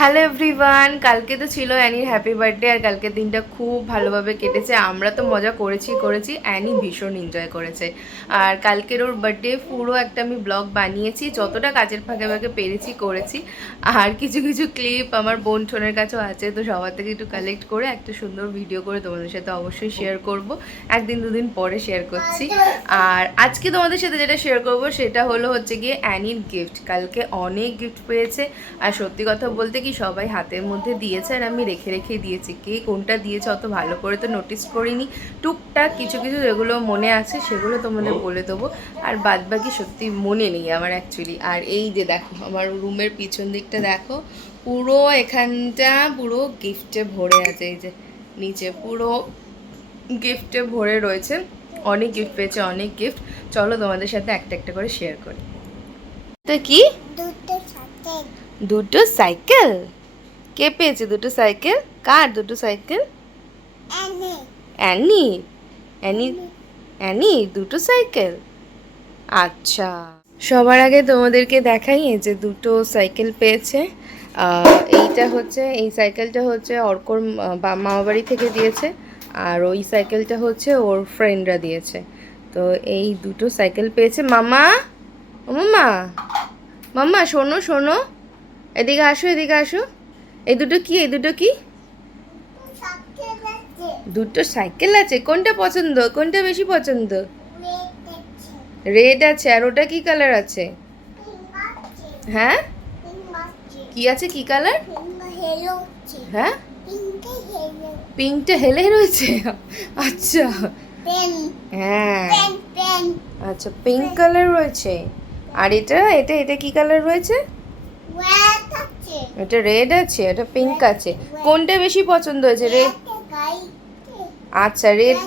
Hello everyone, কালকে তো ছিল অ্যানির হ্যাপি বার্থডে আর কালকের দিনটা খুব ভালোভাবে কেটেছে। আমরা তো মজা করেছি, অ্যানি ভীষণ এনজয় করেছে। আর কালকের ওর বার্থডে পুরো একটা আমি ব্লগ বানিয়েছি, যতটা কাজের ফাঁকে ফাঁকে পেরেছি করেছি। আর কিছু কিছু ক্লিপ আমার বোন ঠোনের কাছেও আছে, তো সবার থেকে একটু কালেক্ট করে একটা সুন্দর ভিডিও করে তোমাদের সাথে অবশ্যই শেয়ার করব। একদিন দুদিন পরে শেয়ার করছি। আর আজকে তোমাদের সাথে যেটা শেয়ার করব সেটা হচ্ছে গিয়ে অ্যানির গিফট। কালকে অনেক গিফট পেয়েছে আর সত্যি কথা বলতে কি সবাই হাতের মধ্যে দিয়েছে আর আমি রেখে রেখে দিয়েছি। কে কোনটা দিয়েছে অত ভালো করে তো নোটিস করিনি। টুকটাক কিছু কিছু যেগুলো মনে আছে সেগুলো তোমাদের বলে দেবো, আর বাদ বাকি সত্যি মনে নেই আমার অ্যাকচুয়ালি। আর এই যে দেখো আমার রুমের পিছন দিকটা দেখো, পুরো এখানটা পুরো গিফটে ভরে আছে। এই যে নিচে পুরো গিফটে ভরে রয়েছে, অনেক গিফট পেয়েছে, অনেক গিফট। চলো তোমাদের সাথে একটা একটা করে শেয়ার করি। তো কি দুটো সাইকেল? কে পেয়েছে দুটো সাইকেল? কার দুটো সাইকেল? অ্যানি। অ্যানি অ্যানি দুটো সাইকেল? আচ্ছা, সবার আগে তোমাদেরকে দেখাই এই যে দুটো সাইকেল পেয়েছে। এইটা হচ্ছে, এই সাইকেলটা হচ্ছে অর্কর মামা বাড়ি থেকে দিয়েছে, আর ওই সাইকেলটা হচ্ছে ওর ফ্রেন্ডরা দিয়েছে। তো এই দুটো সাইকেল পেয়েছে। মামা, ও মামা, মাম্মা শোনো শোনো, এদিকে আসো এদিকে আসো। এই দুটো কি, এই দুটো কি? দুটো সাইকেল আছে। কোনটা পছন্দ, কোনটা বেশি পছন্দ? রেড আছে। আর ওটা কি কালার আছে? হ্যাঁ কি আছে, কি কালার? হ্যাঁ পিঙ্কটা হেলে রয়েছে। আচ্ছা হ্যাঁ, আচ্ছা পিঙ্ক কালার রয়েছে। আর এটা এটা এটা কি কালার রয়েছে? এটা রেড আছে, এটা পিঙ্ক আছে। কোনটা বেশি পছন্দ হয়েছে? রেড। আচ্ছা রেড,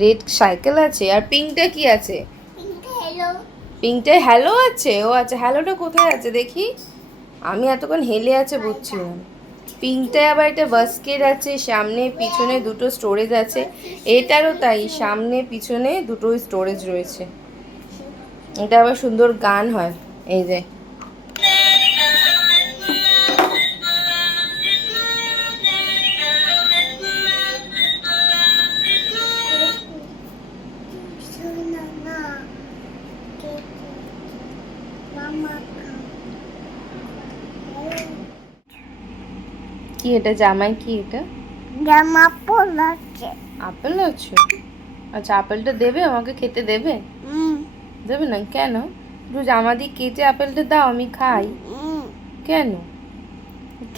রেড সাইকেল আছে। আর পিঙ্কটা কি আছে? পিঙ্কটা হ্যালো আছে। ও আচ্ছা, হ্যালোটা কোথায় আছে দেখি? আমি এতক্ষণ হেলে আছে বুঝছিলাম। পিঙ্কটায় আবার একটা বাস্কেট আছে, সামনে পিছনে দুটো স্টোরেজ আছে। এটারও তাই, সামনে পিছনে দুটো স্টোরেজ রয়েছে। এটা আবার সুন্দর গান হয়, এই যে। কি এটা জামাই? কি এটা? জামা আপেল আছে। আপেল আছে? আচ্ছা আপেলটা দেবে আমাকে, খেতে দেবে? দেবে না কেন? একটু জামা দিয়ে কেটে আপেলটা দাও, আমি খাই। কেন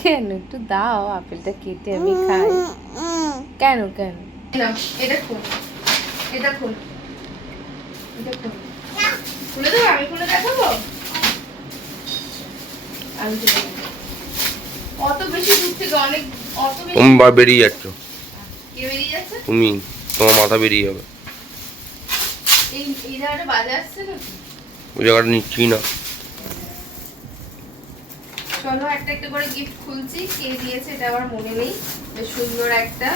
কেন একটু দাও, আপেলটা কেটে আমি খাই। কেন কেন? এটা খুল, এটা খুল, এটা খুল। খুলে দেবো? আমি খুলে দেখাবো? আমি খুলে দেখাবো। অত বেশি দূর থেকে অনেক, অত বেশি তুমি বেরিয়ে যাচ্ছ। কে বেরিয়ে যাচ্ছে? তুমি, তোমার মাথা বেরিয়ে যাবে। এই জায়গাটা বাজে আসছে নাকি? ওই জায়গাটা নিচ্ছি না। চলো একটা একটা করে গিফট খুলছি। কে দিয়েছে এটা আমার মনে নেই। বেশ সুন্দর একটা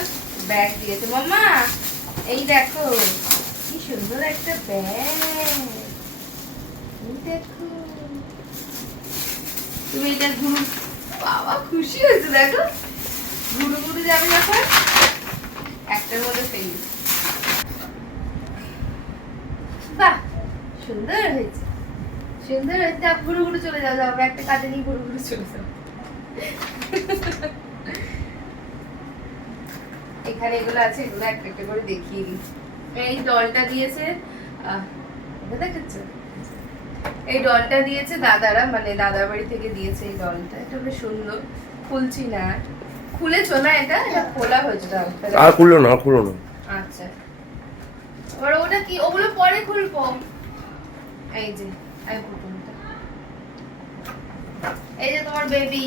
ব্যাগ দিয়েছে মাম্মা। এই দেখো কি সুন্দর একটা ব্যাগ, এই দেখো। তুমি এটা ঘুরু, বাবা খুশি হয়েছে দেখো, ঘুরু ঘুরু যাবে যখন একটার মধ্যে ফেলি। বাহ সুন্দর হয়েছে, সুন্দর হয়েছে। ঘুরু ঘুরু চলে যাও, যাও একটা কাজে নিয়ে ঘুরু ঘুরু চলে যাও। এখানে এগুলো আছে, এগুলো একটা একটা করে দেখিয়ে দিই। এই ডলটা দিয়েছে, দেখাচ্ছ? এই ডলটা দিয়েছে দাদারা, মানে দাদার বাড়ি থেকে দিয়েছে এই ডলটা। এটা বেশ সুন্দর। খুলছি না, খুলেছো না? এটা এটা খোলা হয়েছে ডলটা। আর খুললো না, খুলো না। আচ্ছা এবার ওটা কি, ওগুলো পরে খুলবো। এই যে এই যে তোমার বেবি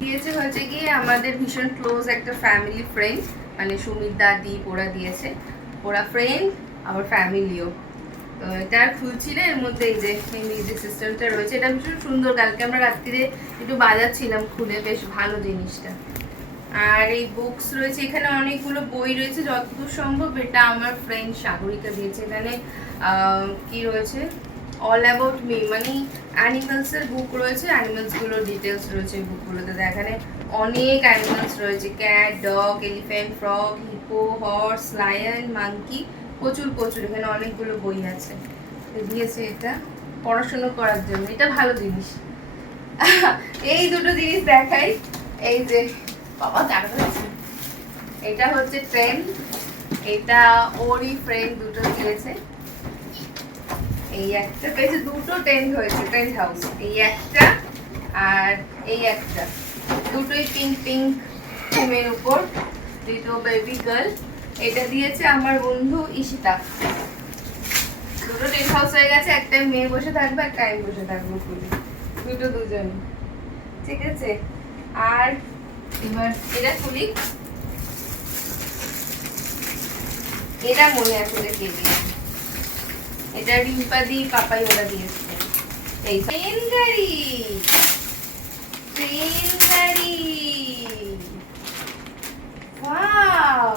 দিয়েছে, হচ্ছে কি আমাদের ভীষণ ক্লোজ একটা ফ্যামিলি ফ্রেন্ড, মানে সুমিত দাদি ওরা দিয়েছে। ওরা ফ্রেন্ড আবার ফ্যামিলিও। তো এটা আর খুলছিল, এর মধ্যে এই যে সিস্টেমটা রয়েছে। এটা ভীষণ সুন্দর। কালকে আমরা রাত্রিরে একটু বাজাচ্ছিলাম খুলে, বেশ ভালো জিনিসটা। আর এই বুকস রয়েছে এখানে, অনেকগুলো বই রয়েছে যতদূর সম্ভব। এটা আমার ফ্রেন্ড সাগরিকা দিয়েছে। এখানে কি রয়েছে, অল অ্যাবাউট মি, মানে অ্যানিমালসের বুক রয়েছে, অ্যানিমালসগুলোর ডিটেলস রয়েছে এই বুকগুলোতে। এখানে অনেক অ্যানিমালস রয়েছে, cat, dog, elephant, frog, hippo, horse, lion, monkey, প্রচুর প্রচুর। এখানে অনেকগুলো বই আছে। তো দিয়েছে এটা পড়াশোনা করার জন্য, এটা ভালো জিনিস। এই দুটো জিনিস দেখাই, এই যে বাবা জানা যাচ্ছে, এটা হচ্ছে ট্রেন, এটা ওরই ফ্রেন্ড দুটো দিয়েছে। এই একটা পেয়েছে, দুটো টেন্ট হয়েছে, টেন্ট হাউস, এই একটা আর এই একটা, দুটোই পিঙ্ক পিঙ্ক থিমের উপর, দুটো বেবি গার্ল। এটা দিয়েছে আমার বন্ধু ঈশিতা। দুটো টেন্ট হাউস হয়ে গেছে, একটা মেয়ে বসে থাকবে, একটা আমি বসে থাকবো, খুলে দুটো দুজন, ঠিক আছে। আর এবার এটা খুলি, এটা মনে আছে যে কে দিয়েছে, এটা রিম্পা দি পাপাই ওরা দিয়েছে। এই ট্রেন গাড়ি, ট্রেন গাড়ি, ওয়াও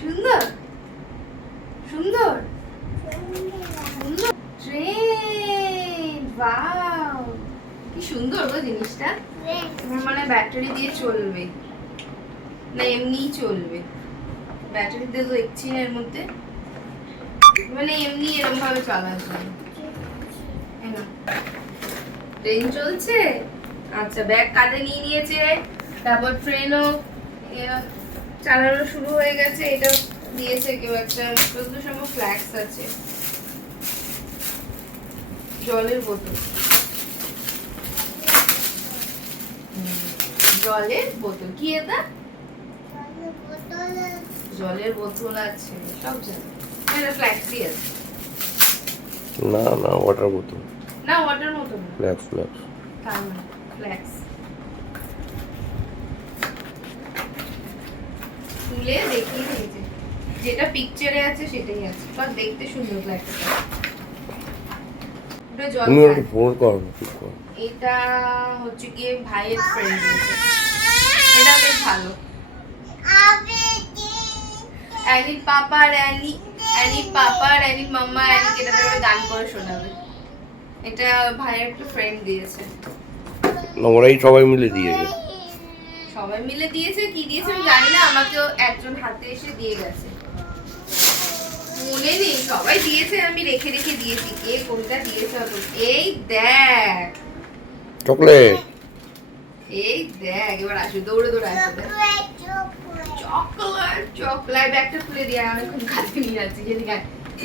সুন্দর সুন্দর সুন্দর ট্রেন, ওয়াও কি সুন্দর গো জিনিসটা। মানে ব্যাটারি দিয়ে চলবে না এমনিই চলবে? ব্যাটারি দিয়ে তো দেখছি না এর মধ্যে, মানে এমনি এরকম ভাবে চালানো যায়। ট্রেন চলছে, আচ্ছা ব্যাগ কাঁধে নিয়ে নিয়েছে, তারপর ট্রেনও চালানো শুরু হয়ে গেছে। এটা দিয়েছে কেউ একটা, যতদূর সম্ভব ফ্ল্যাক্স আছে, জলের বোতল, জলের বোতল কি এটা? জলের বোতল আছে সব জায়গায়, এটা ফ্ল্যাক্স দিয়েছে। না না, ওয়াটার বোতল না ওয়াটার বোতল না, ফ্ল্যাক্স ফ্ল্যাক্স। তার মানে ফ্ল্যাক্স। তুলে দেখিয়ে দিয়েছে, যেটা পিকচারে আছে সেটাই আছে, বাট দেখতে সুন্দর লাগছে। ওটা জল তুমি খায়। একটু ফোন করো না, ঠিক করো। এটা হচ্ছে গিয়ে ভাইয়ের ফ্রেন্ড দিয়েছে, এটা বেশ ভালো। অ্যানির পাপা আর অ্যানির পাপা আর অ্যানির মাম্মা অ্যানিকে এটা ধরে গান করে শোনাবে। এটা ভাইয়ের একটা ফ্রেন্ড দিয়েছে। না, ওরাই সবাই মিলে দিয়েছে। সবাই মিলে দিয়েছে, কি দিয়েছে আমি জানি না, আমাকেও একজন হাতে এসে দিয়ে গেছে, মনে নেই সবাই দিয়েছে, আমি রেখে রেখে দিয়েছি কে কোনটা দিয়েছে অত। এই দেখ চকলেট। এই দেখ, এবার আসবে দৌড়ে দৌড়ে আসবে, চকলেট চকলেট। ব্যাগটা খুলে দিয়ে অনেকক্ষণ কাঁধে নিয়ে যাচ্ছি, যদি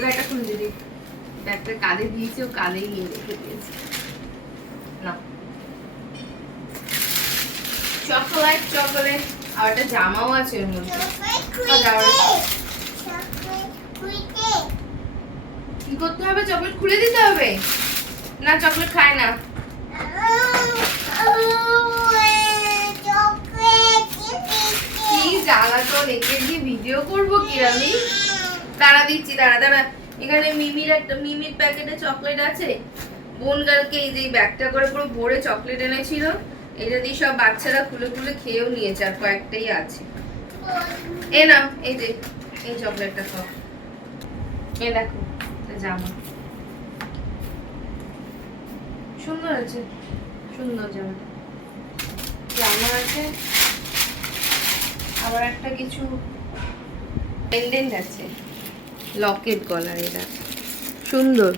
ব্যাগটা খুলে দিদি, ব্যাগটা কাঁধে দিয়েছি, ও কাঁধেই নিয়ে রেখে দিয়েছি। না চকলেট চকলেট, আর একটা জামাও আছে এর মধ্যে। কি করতে হবে? চকলেট খুলে দিতে হবে? না চকলেট খায় না। কি জ্বালা তো, রেখে দিয়ে ভিডিও করবো কি আমি? দাঁড়া দিচ্ছি, দাঁড়া দাঁড়া। এখানে মিমির প্যাকেটে চকলেট আছে। বোন কালকে এই যে ব্যাগটা করে পুরো ভরে চকলেট এনেছিল, এটা দিয়ে সব বাচ্চারা খুলে খুলে খেয়েও নিয়েছে, আর কয়েকটাই আছে। এ না, এই যে এই চকলেটটা খাও। এ দেখো জামা, সুন্দর আছে, সুন্দর জামাটা, জামা আছে। আবার একটা কিছু পেন্ডেন্ট আছে, লকেট গলার, এটা সুন্দর,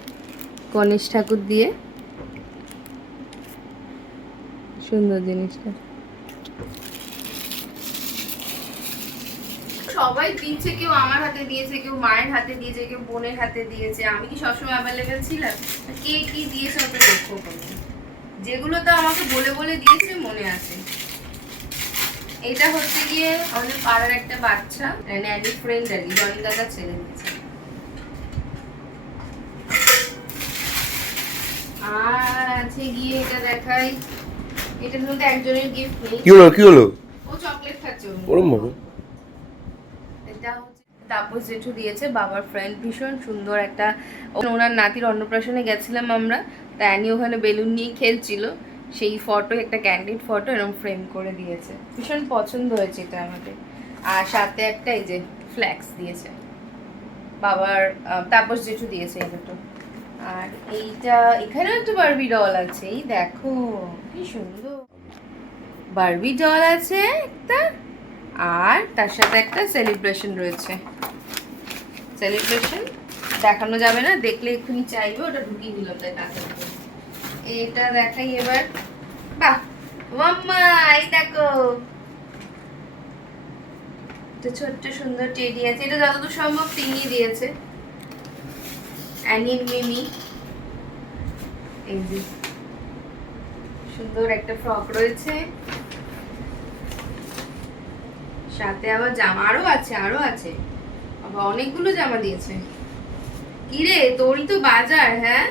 গণেশ ঠাকুর দিয়ে সুন্দর জিনিসটা। সবাই দিচ্ছে, কেউ আমার হাতে দিয়েছে, কেউ মায়ের হাতে দিয়েছে, কেউ বোনের হাতে দিয়েছে। আমি কি সবসময় অ্যাভেলেবেল ছিলাম? কে কি দিয়েছে অত লক্ষ্য করবো, যেগুলো তো আমাকে বলে বলে দিয়েছে মনে আছে। এটা হচ্ছে গিয়ে আমাদের পাড়ার একটা বাচ্চা, ন্যানি ফ্রেন্ড আর কি, জনি দাদা ছেলে দিয়েছে। আর আছে গিয়ে এটা দেখাই, এটার মধ্যে একজনের গিফট নেই। কি হলো কি হলো? ও চকলেট খাচ্ছে ওরম ভাবে। এটা হচ্ছে তাপস জেঠু দিয়েছে, বাবার ফ্রেন্ড, ভীষণ সুন্দর একটা। ওনার নাতির অন্নপ্রাশনে গেছিলাম আমরা, তা অ্যানি ওখানে বেলুন নিয়ে খেলছিল, সেই ফটো, একটা ক্যান্ডিড ফটো এরকম ফ্রেম করে দিয়েছে, ভীষণ পছন্দ হয়েছে এটা আমাদের। আর সাথে একটা এই যে ফ্ল্যাক্স দিয়েছে, বাবার তাপস জেঠু দিয়েছে এই দুটো। আর এইটা এখানেও একটা বারবি ডল আছে, এই দেখো কি সুন্দর বারবি ডল আছে একটা, আর তার সাথে একটা সেলিব্রেশন রয়েছে। সেলিব্রেশন দেখানো যাবে না, দেখলে এক্ষুনি চাইবে, ওটা ঢুকিয়ে দিলাম তাই তাড়াতাড়ি। এটা দেখাই এবার। বাহ মাম্মা, এই দেখো একটা ছোট্ট সুন্দর টেডি আছে, এটা যতদূর সম্ভব তিনি দিয়েছে, অ্যানি মিমি। এই যে সুন্দর একটা ফ্রক রয়েছে, সাথে আবার জামা আরো আছে আবার অনেকগুলো জামা দিয়েছে। কি রে তোরই তো বাজার, হ্যাঁ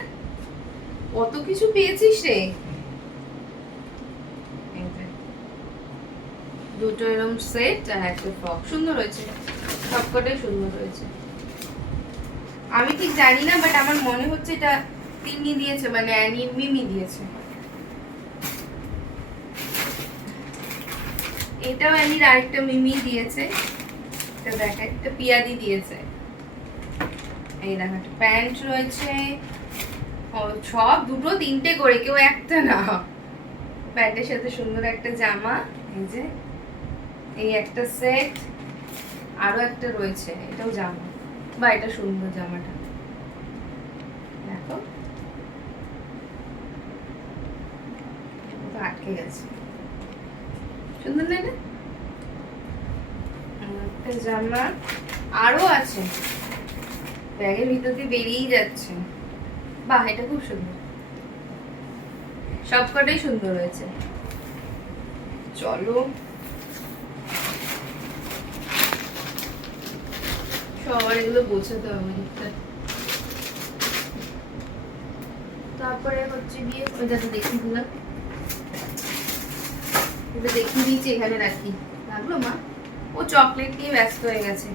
কত কিছু পেয়েছিস রে। এই যে, দুটো এরকম সেট আর একটা ফ্রক, সুন্দর হয়েছে, সবকটাই সুন্দর হয়েছে। আমি ঠিক জানি না, বাট আমার মনে হচ্ছে এটা তিনি দিয়েছে, মানে অ্যানি মিমি দিয়েছে। এটাও অ্যানির আরেকটা মিমি দিয়েছে, এটা দেখা একটা পিয়াদি দিয়েছে। এই দেখো একটা প্যান্ট রয়েছে, সব দুটো তিনটে করে, কেউ একটা না। প্যান্টের সাথে সুন্দর একটা জামা, এই যে এই একটা সেট, আরো একটা রয়েছে, এটাও জামা, বা এটা সুন্দর জামাটা দেখো, আটকে গেছে, সুন্দর না এটা? একটা জামা আরো আছে, ব্যাগের ভিতর দিয়ে বেরিয়েই যাচ্ছে। বাহ এটা খুব সুন্দর, সবকটাই সুন্দর হয়েছে। চলো সবার এগুলো বোঝাতে হবে দিকটা। তারপরে হচ্ছে গিয়ে ওইটা তো দেখিয়ে দিলাম, এটা দেখিয়ে দিয়েছি, এখানে রাখি, লাগলো মা? ও চকলেট নিয়ে ব্যস্ত হয়ে গেছে।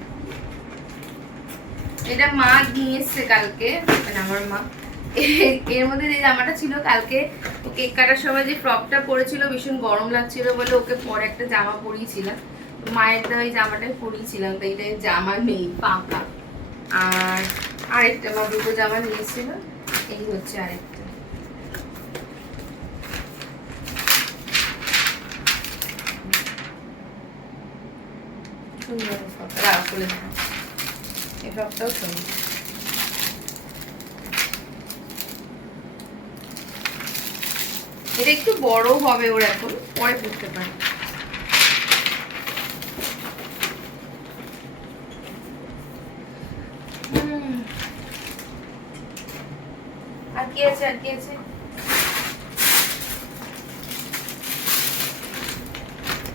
এটা মা নিয়ে এসছে কালকে, মানে আমার মা। এর মধ্যে যে জামাটা ছিল কালকে ও কেক কাটার সময় যে ফ্রকটা পরেছিল, ভীষণ গরম লাগছিল বলে ওকে পরে একটা জামা পরিয়েছিলাম, মায়ের দেওয়া এই জামাটাই পরিয়েছিলাম, তো এটা জামা নেই, পাকা। আর আরেকটা মা দুটো জামা নিয়েছিল, এই হচ্ছে আরেকটা। সুন্দর ফ্রকটা, দাঁড়া খুলে দেখা, এই ফ্রকটাও সুন্দর। এটা একটু বড় হবে ওর, এখন পরে পড়তে পারে। আর কি আছে, আর কি আছে?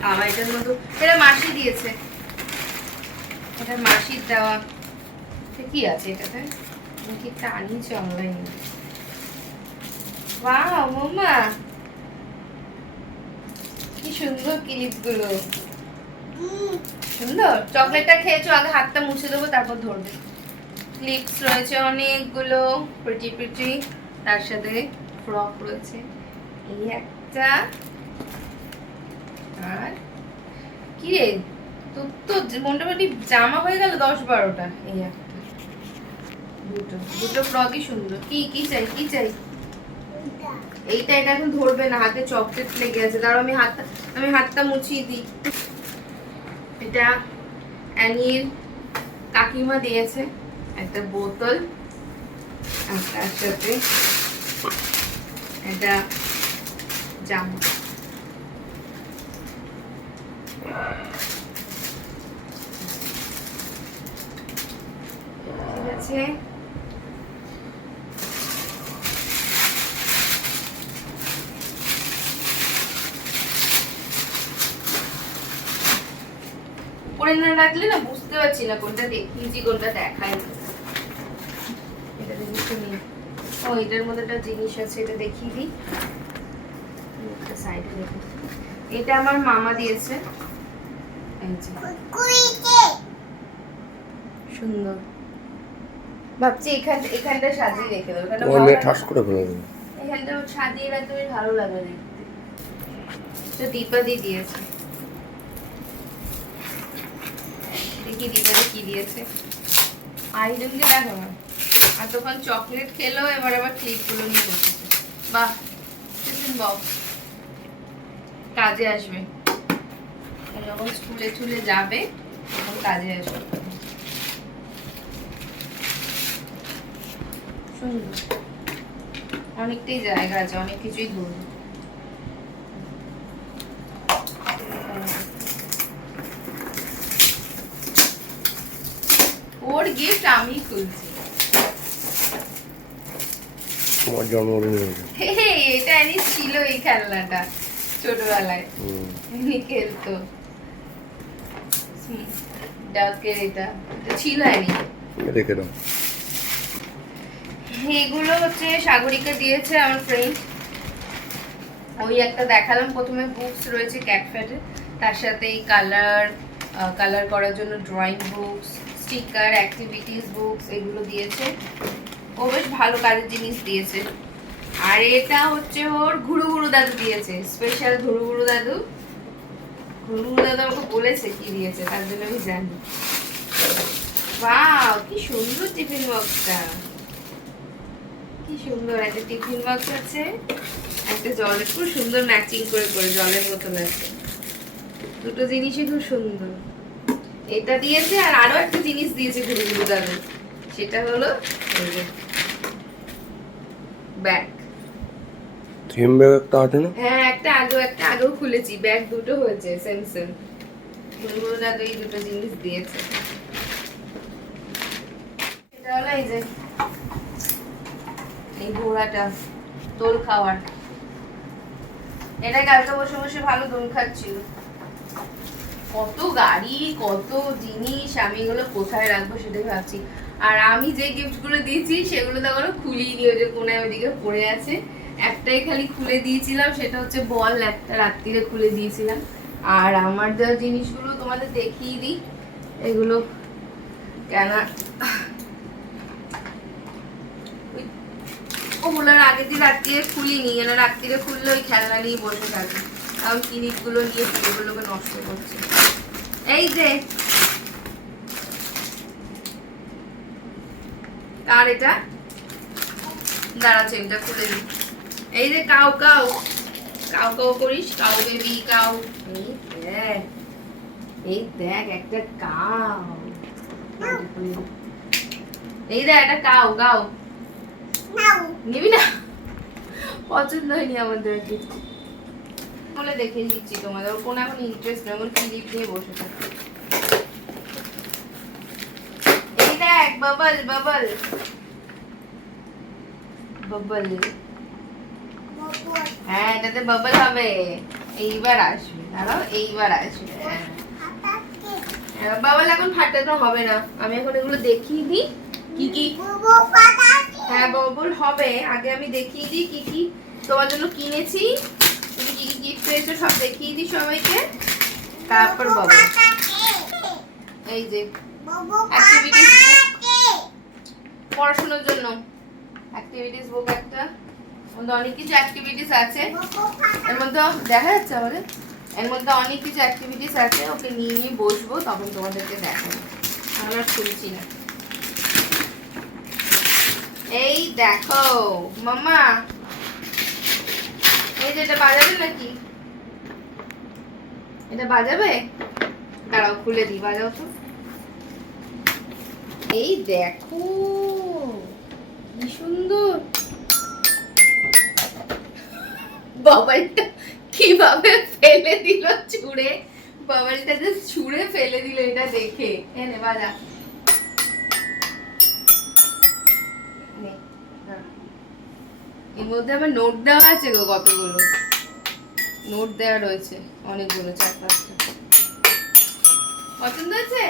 আবার এটার মতো, এটা মাসি দিয়েছে, এটা মাসির দেওয়া। কি আছে এটাতে? কি একটা আনিয়েছে অনলাইনে। ওয়াও মাম্মা, কি সুন্দর ক্লিপ গুলো, সুন্দর। চকলেটটা খেয়েছো, আগে হাতটা মুছে দেবো তারপর ধরবে। ক্লিপস রয়েছে অনেকগুলো, প্রিটি প্রিটি, তার সাথে ফ্রক রয়েছে, এই একটা। আর কি রে, তোর তো মোটামুটি জামা হয়ে গেল 10-12টা। এই একটা, দুটো ফ্রকই সুন্দর। কি কি চাই, কি চাই? এইটা, এটা এখন ধরবে না, হাতে চকলেট লেগে আছে, দাঁড়াও আমি হাতটা মুছিয়ে দিই। এটা অ্যানির কাকিমা দিয়েছে, একটা বোতল, আর তার সাথে একটা জামা। ঠিক আছে, পরে না রাখলে না বুঝতে পারছি না কোনটা দেখিয়েছি কোনটা দেখাই না। এটা দেখি নি, ও এটার মধ্যে একটা জিনিস আছে, এটা দেখিয়ে দিই। সাইডে দেখো, এটা আমার মামা দিয়েছে, সুন্দর। ভাবছি এখানটা সাজিয়ে রেখে দেবো, ঠাস করে ফেলে দেবো। এখানটা সাজিয়ে রাখতে বেশ ভালো লাগে দেখতে। তো দীপাদি দিয়েছে, দেখি দীপাদি কি দিয়েছে। আইজনকে দেখো না, আর তখন চকলেট খেলো, এবার আবার ক্লিপগুলো নিয়ে বসেছে। বাহ, টিফিন বক্স কাজে আসবে, যখন স্কুলে টুলে যাবে তখন কাজে আসবে। সুন্দর, অনেকটাই জায়গা আছে, অনেক কিছুই ধরবে। ওর গিফট আমি খুলছি। তোমার জন্মদিন হয়েছে। এটা এনি ছিল এই খেলনাটা ছোটবেলায়, এনি খেলতো। ডাকের এটা ছিল এনি। রেখে দাও। এগুলো হচ্ছে সাগরিকা দিয়েছে আমার ফ্রেন্ড। ওই একটা দেখালাম প্রথমে, বুকস রয়েছে ক্যাটফ্যাটের, তার সাথে এই কালার করার জন্য drawing books, sticker, activities books এগুলো দিয়েছে। ও বেশ ভালো কাজের জিনিস দিয়েছে। আর এটা হচ্ছে ওর ঘুরু ঘুরু দাদু দিয়েছে, স্পেশাল ঘুরু ঘুরু দাদু। ঘুরু ঘুরু দাদু আমাকে বলেছে কি দিয়েছে, তার জন্য আমি জানি। ওয়াও, কি সুন্দর টিফিন বক্সটা, কি সুন্দর একটা টিফিন বক্স আছে, একটা জলের খুব সুন্দর ম্যাচিং করে করে জলের বোতল আছে। দুটো জিনিসই খুব সুন্দর। এটা দিয়েছে, আর আরো একটা জিনিস দিয়েছে ঘুরু ঘুরু দাদু, সেটা হলো ব্যাগ। থিম ব্যাগ একটা আছে না? হ্যাঁ, একটা আগেও খুলেছি, ব্যাগ দুটো হয়েছে সেম সেম। ঘুরু ঘুরু দাদু এই দুটো জিনিস দিয়েছে। এটা হলো এই যে এই ঘোড়াটা, দোল খাওয়ার। এটা কালকে বসে বসে ভালো দোল খাচ্ছিল। কত গাড়ি, কত জিনিস, আমি এগুলো কোথায় রাখবো সেটাই ভাবছি। আর আমি যে গিফট গুলো দিয়েছি সেগুলো তো এখনো খুলিনি, ওই যে কোনায় ওইদিকে পড়ে আছে। একটাই খালি খুলে দিয়েছিলাম, সেটা হচ্ছে বল, একটা রাত্রিরে খুলে দিয়েছিলাম। আর আমার দেওয়া জিনিসগুলো তোমাদের দেখিয়ে দিই। এগুলো কেন ওগুলোর আগের দিন রাত্রিরে খুলিনি, কেন রাত্রিরে খুললে ওই খেলনা নিয়ে বসে থাকি, কারণ কিনিটগুলো নিয়ে এগুলোকে নষ্ট করছে। এই যে কার এটা, দাঁড়া চেনটা খুলে দিই। এই যে কাউ কাউ কাউ কাউ করিস, কাউ বেবি কাউ। এই দেখ একটা কাউ, এই দেখ একটা কাউ কাউ। নিবি না? পছন্দ হয়নি আমাদের কিছু বলে দেখিয়ে দিচ্ছি তোমাদের। ওর কোনো এখন ইন্টারেস্ট নেই, ওর ক্লিপ নিয়ে বসে থাকে। এই দেখ বাবল বাবল বাবল। হ্যাঁ, এটাতে বাবল হবে, এইবার আসবে, দাঁড়াও এইবার আসবে। হ্যাঁ, বাবল এখন ফাটাতে হবে না, আমি এখন এগুলো দেখিয়ে দিই কি কি। হ্যাঁ, বাবল হবে, আগে আমি দেখিয়ে দিই কি কি তোমার জন্য কিনেছি, তুমি কি কি গিফট পেয়েছো সব দেখিয়ে দিই সবাইকে, তারপর বাবল। এই যে অ্যাক্টিভিটিস বুক, পড়াশোনার জন্য অ্যাক্টিভিটিস বুক একটা, মধ্যে অনেক কিছু অ্যাক্টিভিটিস আছে, এর মধ্যে দেখা যাচ্ছে আমাদের, এর মধ্যে অনেক কিছু অ্যাক্টিভিটিস আছে। ওকে নিয়ে নিয়ে বসবো, তখন তোমাদেরকে দেখাবো, আমরা খুলছি না। এই দেখো মাম্মা, এই যে এটা বাজাবে নাকি, এটা বাজাবে, দাঁড়াও খুলে দিই, বাজাও তো। এই দেখো কি সুন্দর, বাবাইটা কিভাবে ফেলে দিল ছুঁড়ে, বাবাইটা যে ছুঁড়ে ফেলে দিল এটা দেখে। এনে বাজা, এর মধ্যে আমার নোট দেওয়া আছে গো, কতগুলো নোট দেওয়া রয়েছে, অনেকগুলো, 4-5টা। পছন্দ হয়েছে?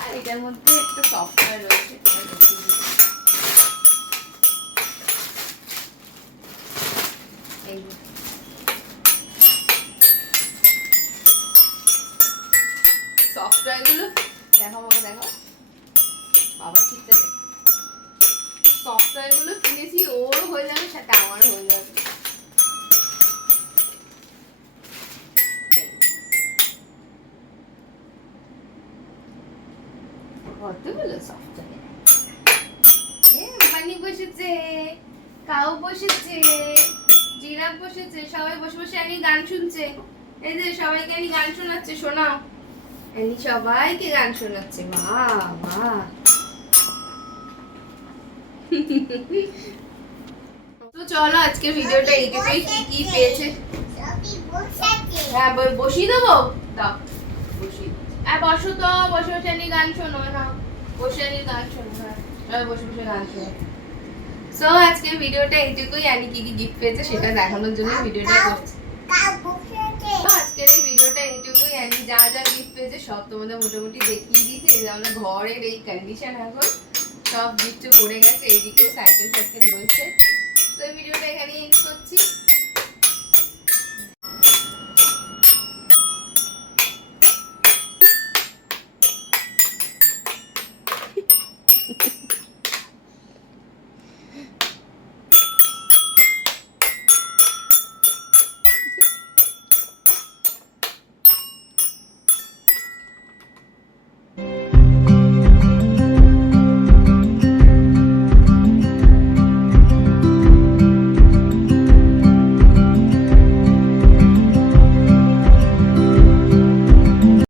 আর এটার মধ্যে একটা সফটওয়্যার রয়েছে, সফটওয়্যার গুলো দেখো, আমাকে দেখো বাবা, ঠিক আছে সফটওয়্যার গুলো কিনেছি, ওরও হয়ে যাবে সাথে আমারও হয়ে যাবে। কতগুলো সফট বানি বসেছে, কাউ বসেছে, জিরাফ বসেছে, সবাই বসে বসে অ্যানি গান শুনছে। এই যে সবাইকে অ্যানি গান শোনাচ্ছে, শোনাও। অ্যানি সবাইকে গান শোনাচ্ছে, বাহ বাহ। তো চলো আজকে ভিডিওটা এইটুকুই। কি কি পেয়েছে হ্যাঁ বসিয়ে দেবো, দাও বসিয়ে। বসো তো, বসে বসে অ্যানি গান শোনো না, বসে অ্যানি গান শোনো। হ্যাঁ বসে বসে গান শোনো। সো আজকের ভিডিওটা এইটুকুই। অ্যানি কি কি গিফট পেয়েছে সেটা দেখানোর জন্য ভিডিওটা করছি। তো আজকের এই ভিডিওটা এইটুকুই। অ্যানি যা যা গিফট পেয়েছে সব তোমাদের মোটামুটি দেখিয়ে দিয়েছে। এই যেমন ঘরের এই কন্ডিশন এখন সব গিফট পড়ে গেছে, এইদিকেও সাইকেল সাইকেল রয়েছে। তো এই ভিডিওটা এখানেই এন্ড করছি।